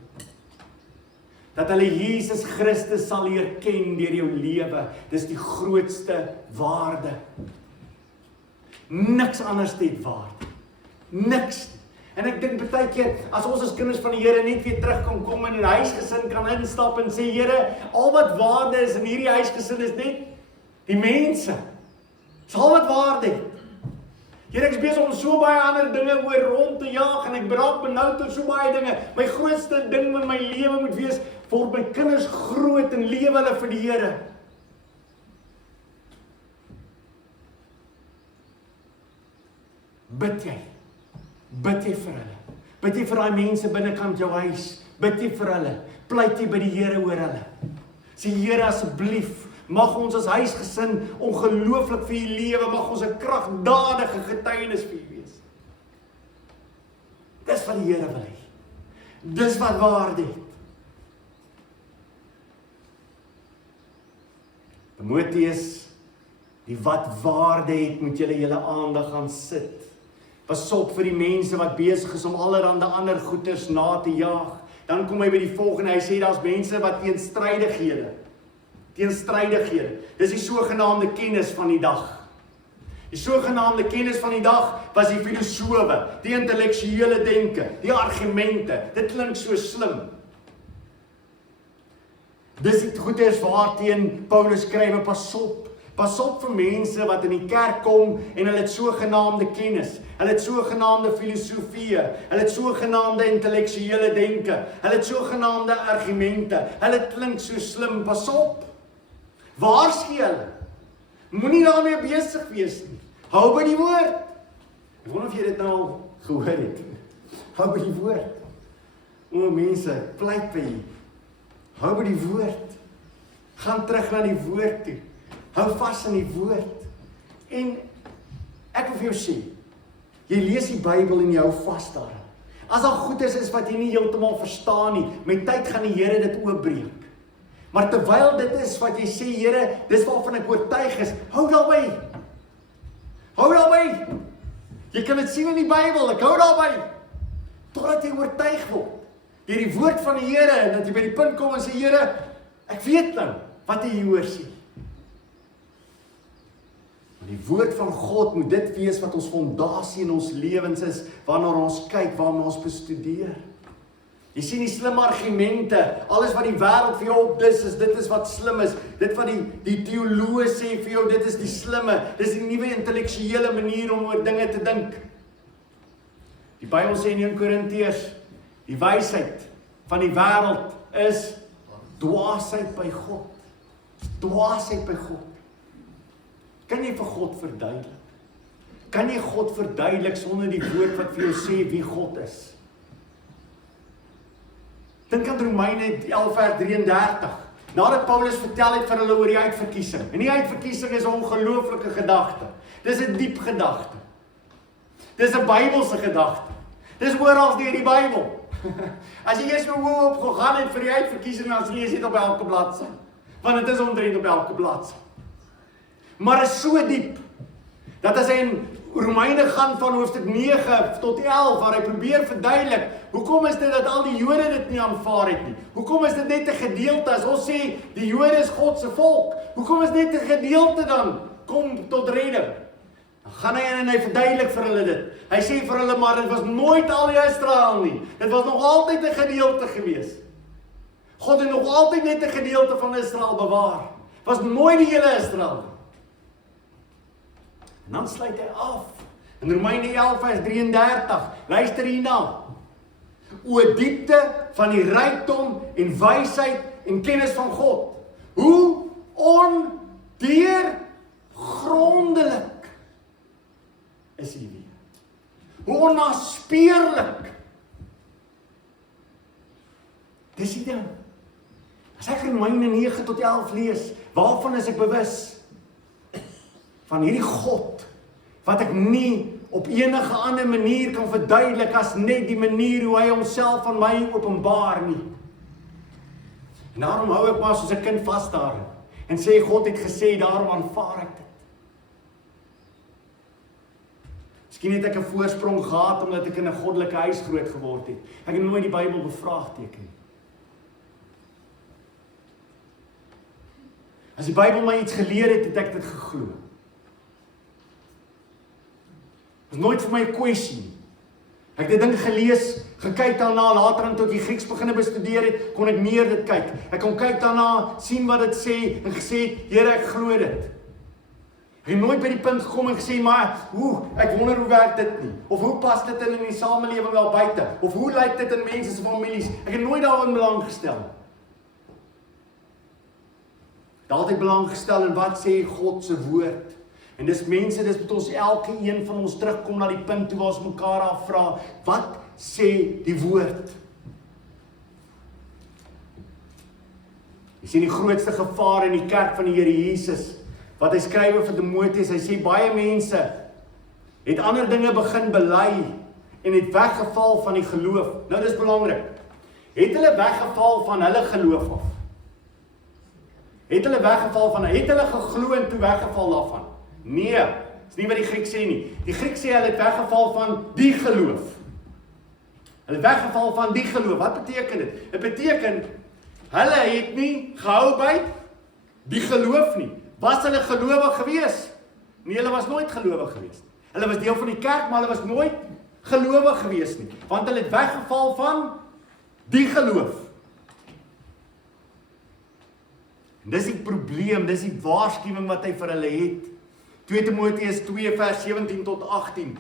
Dat hulle Jesus Christus sal leer ken deur jou lewe. Dis die grootste waarde. Niks anders het waarde. Niks. En ek dink baie keer, as ons as kinders van die Here net weer terug kan kom en in 'n huisgesin kan instap en sê, Here, al wat waarde is in hierdie huisgesin is net die mense. Dis al wat waarde het. Here, ek is besig om so baie ander dinge oor rond te jaag en ek raak benoud oor so baie dinge. My grootste ding in my lewe moet wees, word my kinders groot en lewe hulle vir die Here. Bid jy vir hulle. Bid jy vir daai mense binnekant jou huis. Bid jy vir hulle. Pleit jy by die Here oor hulle. Sê Here, asseblief, Mag ons as huisgesin ongelooflik vir U lewe, mag ons 'n kragdadige getuienis vir U wees. Dis wat die Here wil hê. Dis wat waarde het. Timoteus, die wat waarde het, moet julle aandag gaan sit. Pas op vir die mense wat besig is om allerhande ander goeders na te jaag. Dan kom hy by die volgende, hy sê daar's mense wat teenstrydighede. Dis die sogenaamde kennis van die dag. Die sogenaamde kennis van die dag was die filosowe, die intellektuele denke, die argumente. Dit klink so slim. Dis die goeders waarteen Paulus skryf, pas op vir mense wat in die kerk kom en hulle het sogenaamde kennis, hulle het sogenaamde filosofie, hulle het sogenaamde intellektuele denke, hulle het sogenaamde argumente, hulle klink so slim, pas op. Waarsku hulle. Moenie daarmee besig wees nie. Hou by die woord. Ek wonder of jy dit nou al gehoor het. Hou by die woord. O mense, pleit by jy. Hou by die woord. Gaan terug na die woord toe. Hou vas aan die woord. En ek wil vir jou sê, jy lees die Bybel en jy hou vas daaraan. As daar goedes is wat jy nie heeltemal verstaan nie, met tyd gaan die Here dit oopbreek. Maar terwyl dit is wat jy sê, Here, dis waarvan ek oortuig is, hou daarby. Hou daarby. Jy kan dit sien in die Bybel, ek hou daarby. Totdat jy oortuig word deur die woord van die Here, en dat jy by die punt kom en sê, Here, ek weet nou wat jy hoor sê. Maar die woord van God moet dit wees wat ons fondasie in ons lewens is, wanneer ons kyk, waarna ons bestudeer. Jy sien die slim argumente, alles wat die wêreld vir jou opdis is, dit is wat slim is. Dit wat die teoloë sê vir jou, dit is die slimme. Dis die nuwe intellektuele manier om oor dinge te dink. Die Bybel sê in 1 Korintiërs, die wysheid van die wêreld is dwaasheid by God. Dwaasheid by God. Kan jy vir God verduidelik? Kan jy God verduidelik sonder die woord wat vir jou sê wie God is? Dink aan Romeine 11 vers 33. Nadat Paulus vertel het vir hulle oor die uitverkiesing. En die uitverkiesing is 'n ongelooflike gedagte. Dis 'n diep gedagte. Dis 'n Bybelse gedagte. Dis oral deur die Bybel. As jy eers nou op gegaan het vir die uitverkiesing, dan lees jy dit op elke bladsy. Want dit is omtrent op elke bladsy. Maar is so diep dat as hy in Romeine gaan van hoofstuk 9 tot 11, waar hy probeer verduidelik, hoekom is dit dat al die Jode dit nie aanvaar het nie? Hoekom is dit net 'n gedeelte? As ons sê, die Jode is God se volk, hoekom is net 'n gedeelte dan kom tot redding? Dan gaan hy in en hy verduidelik vir hulle dit. Hy sê vir hulle, maar dit was nooit al die Israel nie. Dit was nog altyd 'n gedeelte gewees. God het nog altyd net 'n gedeelte van Israel bewaar. Was nooit die hele Israel nie. En dan sluit hy af. In Romeine 11 vers 33, luister hierna. O diepte van die rykdom en wysheid en kennis van God. Hoe ondeurgrondelik is hy nie. Hoe onnaspeurlik. Dis die ding. As ek Romeine 9 tot 11 lees, waarvan is ek bewus? Van hierdie God, wat ek nie op enige ander manier kan verduidelik as net die manier hoe hy homself aan my openbaar nie. En daarom hou ek maar soos 'n kind vas daarin en sê God het gesê, daarom aanvaar ek dit. Miskien het ek 'n voorsprong gehad omdat ek in 'n goddelike huis groot geword het. Ek het nooit die Bybel bevraagteken nie. As die Bybel my iets geleer het, het ek dit geglo. Dit is nooit vir my 'n kwessie nie. Ek het dit ding gelees, gekyk daarna, later aan tot die Grieks begin bestudeer het, kon ek meer dit kyk. Ek kon kyk daarna, sien wat dit sê, en gesê, Here, ek glo dit. Ek het nooit by die punt gekom en gesê, maar, ek wonder hoe werk dit nie? Of hoe pas dit in die samelewing wel buite? Of hoe lyk dit in mense se families? Ek het nooit daarin belang gestel. Ek het altyd belang gestel in wat sê God se woord. En dis mense, dis moet ons elke een van ons terugkom na die punt toe waar ons mekaar afvra, wat sê die woord? Jy sien die grootste gevaar in die kerk van die Here Jesus, wat hy skryf vir Timoteus, hy sê baie mense het ander dinge begin bely en het weggeval van die geloof. Nou dis belangrik. Het hulle weggeval van hulle geloof af? Het hulle geglo en toe weggeval daarvan? Nee, dis nie wat die Griek sê nie. Die Griek sê hulle het weggeval van die geloof. Hulle het weggeval van die geloof. Wat beteken dit? Dit beteken, hulle het nie gehou by die geloof nie. Was hulle gelowig gewees? Nee, hulle was nooit gelowig gewees. Hulle was deel van die kerk, maar hulle was nooit gelowig gewees nie. Want hulle het weggeval van die geloof. En dis die probleem, dis die waarskuwing wat hy vir hulle het. 2 Timoteus 2 vers 17 tot 18.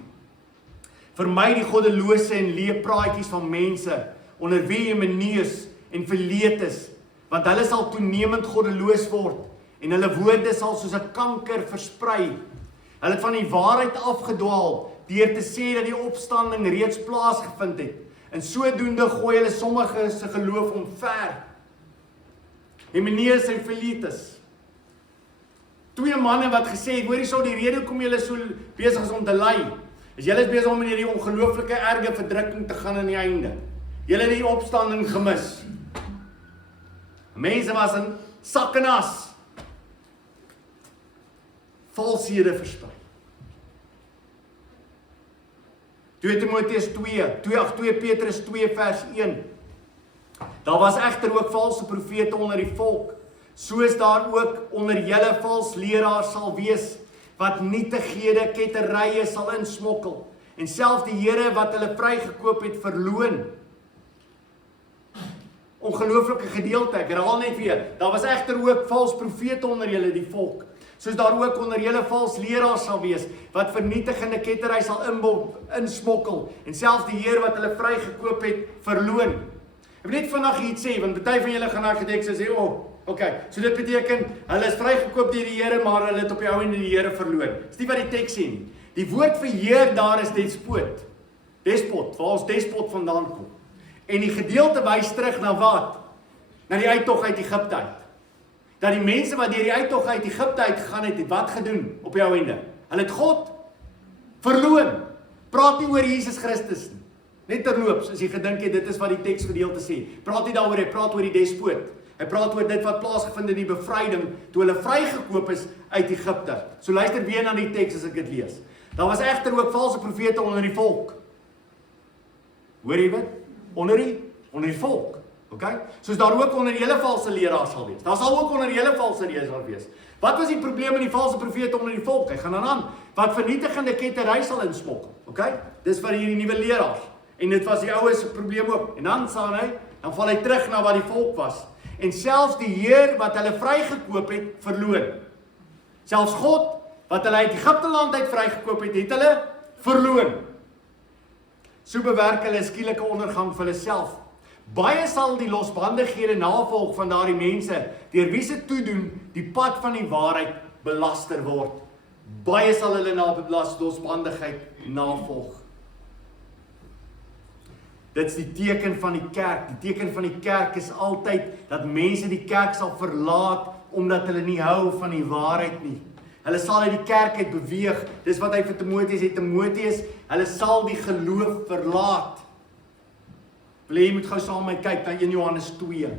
Vermy die goddelose en leë praatjies van mense, onder wie Hymeneus en Filetus, want hulle sal toenemend goddeloos word, en hulle woorde sal soos 'n kanker versprei. Hulle het van die waarheid afgedwaal, deur te sê dat die opstanding reeds plaasgevind het. En sodoende gooi hulle sommige se geloof omver. Hymeneus en Filetus. 2 manne wat gesê het, hoor hierso die rede hoekom julle so besig is om te ly. Julle is besig om in hierdie ongelooflike erge verdrukking te gaan aan die einde. Julle het die opstanding gemis. Mense was in sak en as. Valshede versprei. 2 Timoteus 2 Petrus 2 vers 1. Daar was egter ook valse profete onder die volk, soos daar ook onder julle vals leraars sal wees, wat nietighede, ketterye sal insmokkel, en self die Here wat hulle vrygekoop het verloon. Ongelooflike gedeelte, ek herhaal net weer, daar was egter ook vals profete onder julle die volk, soos daar ook onder julle vals leraars sal wees, wat vernietigende ketterye sal insmokkel, en self die Here wat hulle vrygekoop het verloon. Ek wil net vandag iets sê, want baie van julle gaan na gedeks en sê, okay, so dit beteken, hulle is vrygekoop deur die Here, maar hulle het op die ou en die Here verloon. Dis nie wat die teks sê nie. Die woord vir Heer daar is despot, waar ons despot vandaan kom. En die gedeelte wys terug na wat? Na die uittog uit Egipte uit. Dat die mense wat deur die uittog uit Egipte uit gegaan het wat gedoen op die ou ende? Hulle het God verloon. Praat nie oor Jesus Christus nie. Net terloops, as jy gedink het, dit is wat die teksgedeelte sê. Praat nie daaroor, hy praat oor die despoot. Hy praat oor dit wat plaasgevind in die bevryding, toe hulle vrygekoop is uit Egipte. So luister weer na die teks as ek dit lees. Daar was egter ook valse profete onder die volk. Hoor jy wat? Onder die volk. Okay? Soos daar ook onder julle valse leraars sal wees. Daar sal ook onder julle valse leraars wees. Wat was die probleem met die valse profete onder die volk? Hy gaan dan aan. Wat vernietigende ketterye sal insmokkel. Okay? Dis vir hierdie nuwe leraars. En dit was die oues probleem ook. En dan val hy terug na wat die volk was. En selfs die Heer wat hulle vrygekoop het, verloon. Selfs God wat hulle uit Egipte land uit vrygekoop het, het hulle verloon. So bewerk hulle 'n skielike ondergang vir hulle self. Baie sal die losbandighede navolg van daardie mense, deur wie se toedoen die pad van die waarheid belaster word. Baie sal hulle na losbandigheid navolg. Dit is die teken van die kerk. Die teken van die kerk is altyd dat mense die kerk sal verlaat omdat hulle nie hou van die waarheid nie. Hulle sal uit die kerk uit beweeg. Dis wat hy vir Timoteus het. Timoteus, hulle sal die geloof verlaat. Wil jy moet gou saam met my kyk na 1 Johannes 2.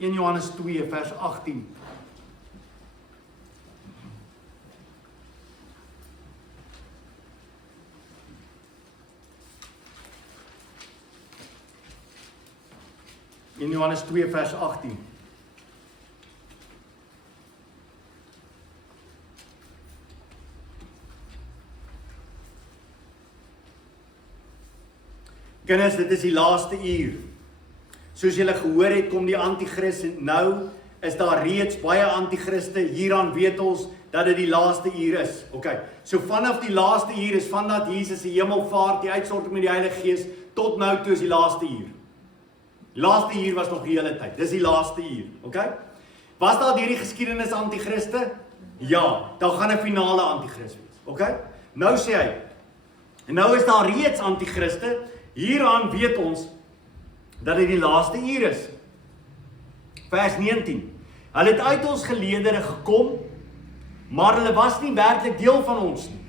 1 Johannes 2 vers 18. In Johannes 2 vers 18. Kinders, dit is die laaste uur. Soos julle gehoor het, kom die antichrist en nou is daar reeds baie antichriste. Hieraan weet ons dat dit die laaste uur is. Okay. So vanaf die laaste uur is vandat Jesus die hemelvaart, die uitstorting met die Heilige Gees tot nou toe is die laaste uur. Die laaste uur was nog die hele tyd. Dis die laaste uur, okay? Was daar hierdie geskiedenis antichriste? Ja, daar gaan 'n finale antichrist wees, okay? Nou sê hy, en nou is daar reeds antichriste, hieraan weet ons dat dit die laaste uur is. Vers 19. Hulle het uit ons geleedere gekom, maar hulle was nie werklik deel van ons nie.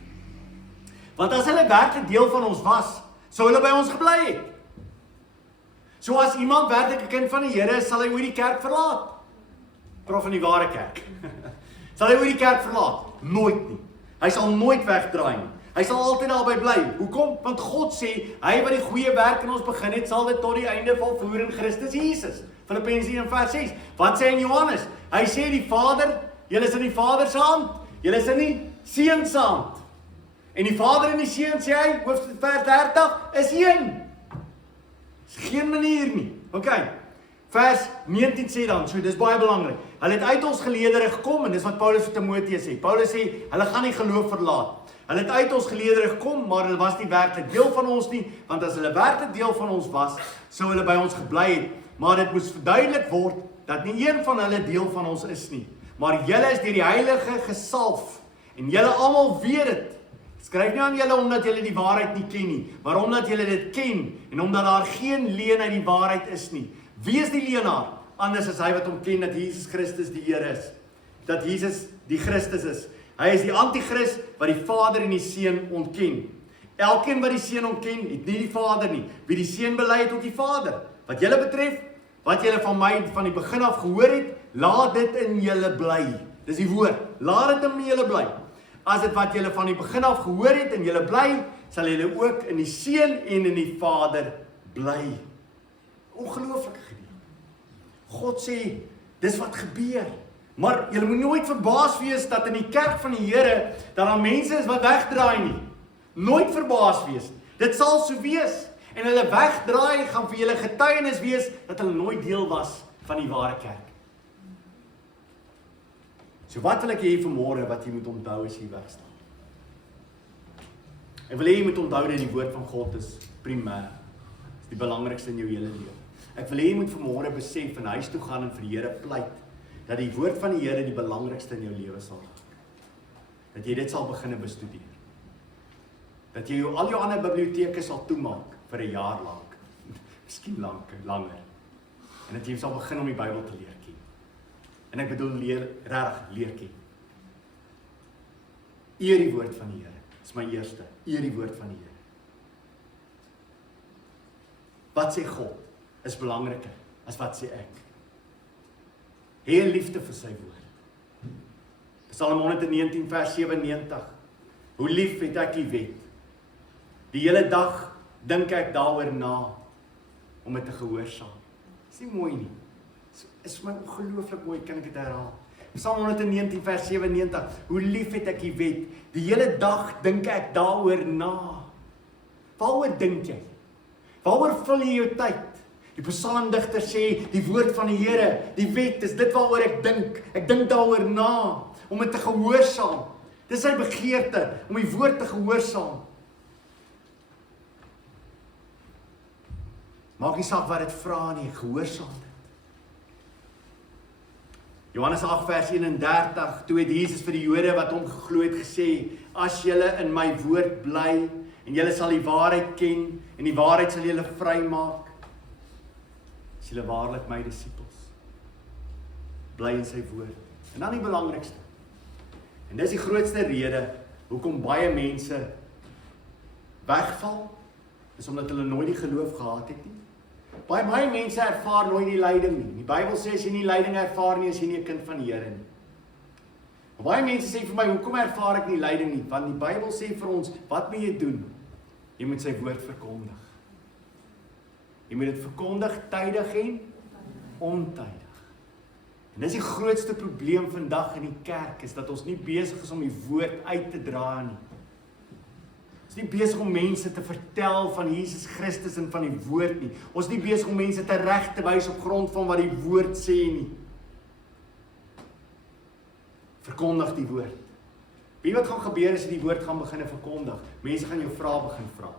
Want as hulle werklik deel van ons was, sou hulle by ons gebly het. So as iemand werklik 'n kind van die Here is, sal hy ooit die kerk verlaat. Praat van die ware kerk. Sal hy ooit die kerk verlaat? Nooit nie. Hy sal nooit wegdraai nie. Hy sal altyd daarby bly. Hoekom? Want God sê, hy wat die goeie werk in ons begin het, sal dit tot die einde volvoer in Christus Jesus. Filippense 1 vers 6. Wat sê in Johannes? Hy sê die Vader, julle is in die Vader se hand, julle is in die Seun se hand. En die Vader en die Seun, sê hy, hoofstuk vers 30, is een. Is geen manier nie. OK. Vers 19 sê dan, so dis baie belangrik. Hulle het uit ons geleedere gekom, en dis wat Paulus vir Timoteus sê. Paulus sê, hulle gaan nie geloof verlaat. Hulle het uit ons geleedere gekom, maar hulle was nie werklik deel van ons nie, want as hulle werklik deel van ons was, sou hulle by ons gebly het. Maar dit moes verduidelik word, dat nie een van hulle deel van ons is nie. Maar julle is deur die Heilige gesalf, en julle almal weet dit. Skryf nie aan julle omdat julle die waarheid nie ken nie, maar omdat julle dit ken, en omdat daar geen leuen uit die waarheid is nie. Wie is die leenaar? Anders as hy wat hom ken, dat Jesus Christus die Here is. Dat Jesus die Christus is. Hy is die antichrist wat die Vader en die Seun ontken. Elkeen wat die Seun ontken, het nie die Vader nie. Wie die Seun bely het, ook die Vader. Wat julle betref, wat julle van my van die begin af gehoor het, laat dit in julle bly. Dis die woord. Laat dit in julle bly. As dit wat julle van die begin af gehoor het en julle bly, sal julle ook in die Seun en in die Vader bly. Ongelooflike gedeelte. God sê, dis wat gebeur. Maar julle moet nooit verbaas wees dat in die kerk van die Here, dat daar mense is wat wegdraai nie. Nooit verbaas wees. Dit sal so wees. En hulle wegdraai gaan vir julle getuienis wees, dat hulle nooit deel was van die ware kerk. So wat wil ek hê vanmôre wat jy moet onthou as jy wegstaan? Ek wil hê jy moet onthou dat die woord van God is primêr. Is die belangrikste in jou hele lewe. Ek wil hê jy moet vanmôre besef en huis toe gaan en vir die Here pleit dat die woord van die Here die belangrikste in jou lewe sal raak. Dat jy dit sal begin bestudeer. Dat jy al jou ander biblioteke sal toemaak vir 'n jaar lank. Miskien langer. En dat jy sal begin om die Bybel te leer ken. En ek bedoel leer ken. Eer die woord van die Here. Dis my eerste. Eer die woord van die Here. Wat sê God is belangriker as wat sê ek. Hê 'n liefde vir sy woord. Psalm 119 vers 97. Hoe lief het ek die wet. Die hele dag dink ek daaroor na om dit te gehoorsaam. Is nie mooi nie. Is vir my ongelooflik mooi, kan ek dit herhaal. Psalm 119 vers 97. Hoe lief het ek die wet. Die hele dag dink ek daaroor na. Waaroor dink jy? Waaroor vul jy jou tyd? Die psalmdigter sê, die woord van die Here, die wet, is dit waaroor ek dink. Ek dink daaroor na, om dit te gehoorsaam. Dis sy begeerte, om die woord te gehoorsaam. Maak nie saak wat dit vra nie, gehoorsaam dit. Johannes 8 vers 31, toe het Jesus vir die Jode wat hom geglo het gesê, as julle in my woord bly, en julle sal die waarheid ken, en die waarheid sal julle vrymaak, is julle waarlik my disippels. Bly in sy woord. En dan die belangrikste. En dis die grootste rede, hoekom baie mense wegval, is omdat hulle nooit die geloof gehad het nie. Baie mense ervaar nooit die lyding nie. Die Bybel sê, as jy nie lyding ervaar nie, is jy nie 'n kind van die Here nie. Baie mense sê vir my, hoekom ervaar ek nie lyding nie? Want die Bybel sê vir ons, wat moet jy doen? Jy moet sy woord verkondig. Jy moet dit verkondig tydig en ontydig. En dis die grootste probleem vandag in die kerk, is dat ons nie besig is om die woord uit te dra nie. Ons is nie besig om mense te vertel van Jesus Christus en van die woord nie. Ons is nie besig om mense te reg te wys op grond van wat die woord sê nie. Verkondig die woord. Weet wat gaan gebeur as jy die woord gaan begin verkondig? Mense gaan jou vrae begin vra.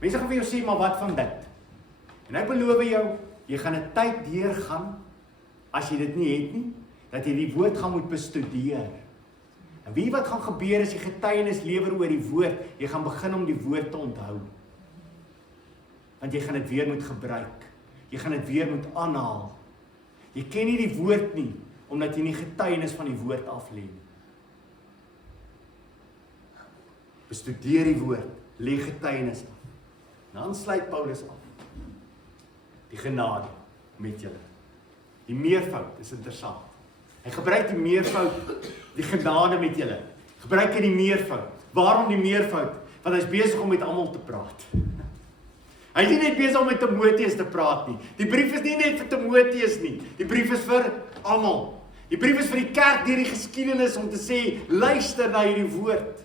Mense gaan vir jou sê, maar wat van dit? En ek beloof jou, jy gaan 'n tyd deurgaan, as jy dit nie het nie, dat jy die woord gaan moet bestudeer. En weet wat gaan gebeur as jy getuienis lewer oor die woord? Jy gaan begin om die woord te onthou. Want jy gaan dit weer moet gebruik. Jy gaan dit weer moet aanhaal. Jy ken nie die woord nie, omdat jy nie getuienis van die woord aflê nie. Bestudeer die woord, lê getuienis af. Dan sluit Paulus af. Die genade met julle. Die meervoud is interessant. Hy gebruik die meervoud, die genade met julle. Gebruik hy die meervoud. Waarom die meervoud? Want hy is besig om met almal te praat. Hy is nie net besig om met Timoteus te praat nie. Die brief is nie net vir Timoteus nie. Die brief is vir almal. Die brief is vir die kerk deur die geskiedenis om te sê, luister na hierdie woord.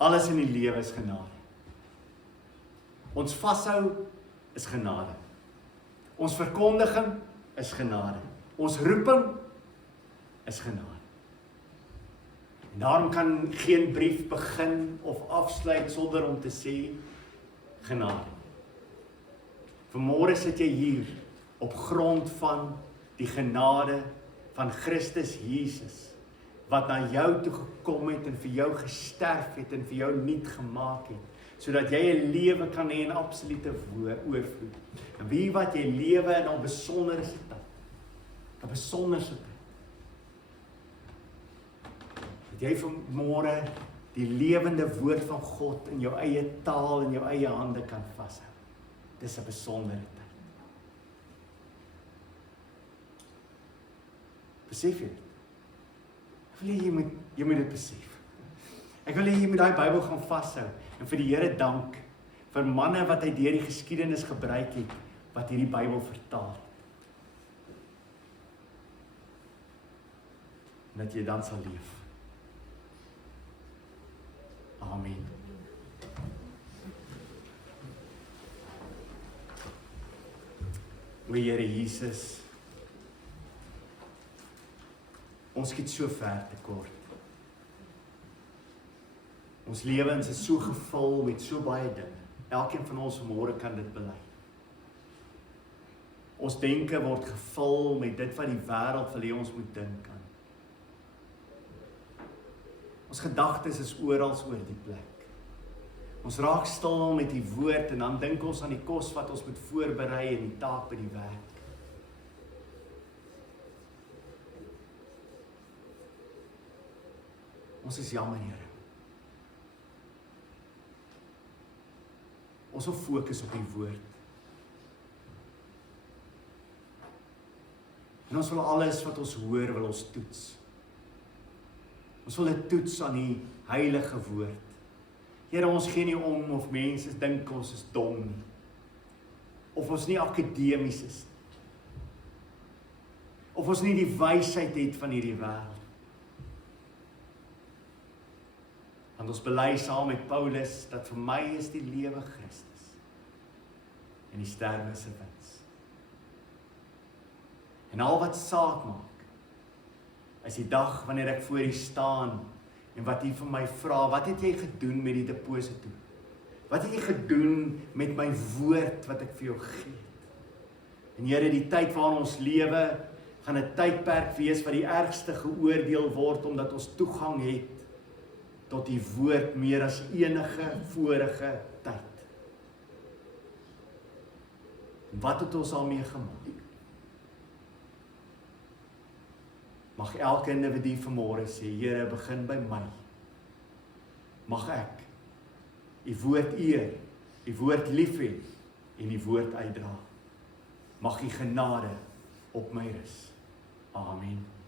Alles in die lewe is genade. Ons vashou is genade. Ons verkondiging is genade. Ons roeping is genade. En daarom kan geen brief begin of afsluit sonder om te sê genade. Vanmôre sit jy hier op grond van die genade van Christus Jesus, wat na jou toe gekom het en vir jou gesterf het en vir jou nuut gemaak het, sodat jy 'n lewe kan hê in absolute oorvloed. En wie wat jy lewe in 'n besonderse tyd. 'n Besonderse tyd. Dat jy vanmôre die lewende woord van God in jou eie taal en jou eie hande kan vashou. Dis 'n besondere tyd. Besef jy dit? Ek wil hê jy moet dit besef. Ek wil hê jy moet daai Bybel gaan vashou en vir die Here dank vir manne wat hy deur die geskiedenis gebruik het wat hierdie Bybel vertaal het. En dat jy dan sal leef. Amen. O Here Jesus, ons skiet so ver tekort. Ons lewens is so gevul met so baie dinge. Elkeen van ons vanmôre kan dit bely. Ons denke word gevul met dit wat die wêreld wil hê ons moet dink aan. Ons gedagtes is oral oor die plek. Ons raak stil met die woord en dan dink ons aan die kos wat ons moet voorberei en die taak by die werk. Ons is jammer, Here. Ons wil fokus op die woord. En ons wil alles wat ons hoor, wil ons toets. Ons wil dit toets aan die heilige woord. Here, ons gee nie om of mense dink ons is dom nie. Of ons nie akademies is nie. Of ons nie die wysheid het van hierdie wêreld. Want ons bely saam met Paulus dat vir my is die lewe Christus en die sterwe se wins. En al wat saak maak, is die dag wanneer ek voor U staan en wat U vir my vra, wat het jy gedoen met die deposito? Wat het jy gedoen met my woord wat ek vir jou gee? En Here, die tyd waarin ons lewe, gaan 'n tydperk wees wat die ergste geoordeel word omdat ons toegang het tot die woord meer as enige vorige tyd. Wat het ons daarmee gemaak? Mag elke individu vanmôre sê, Here, begin by my. Mag ek U woord eer, U woord lief hê en U woord uitdra. Mag U genade op my rus. Amen.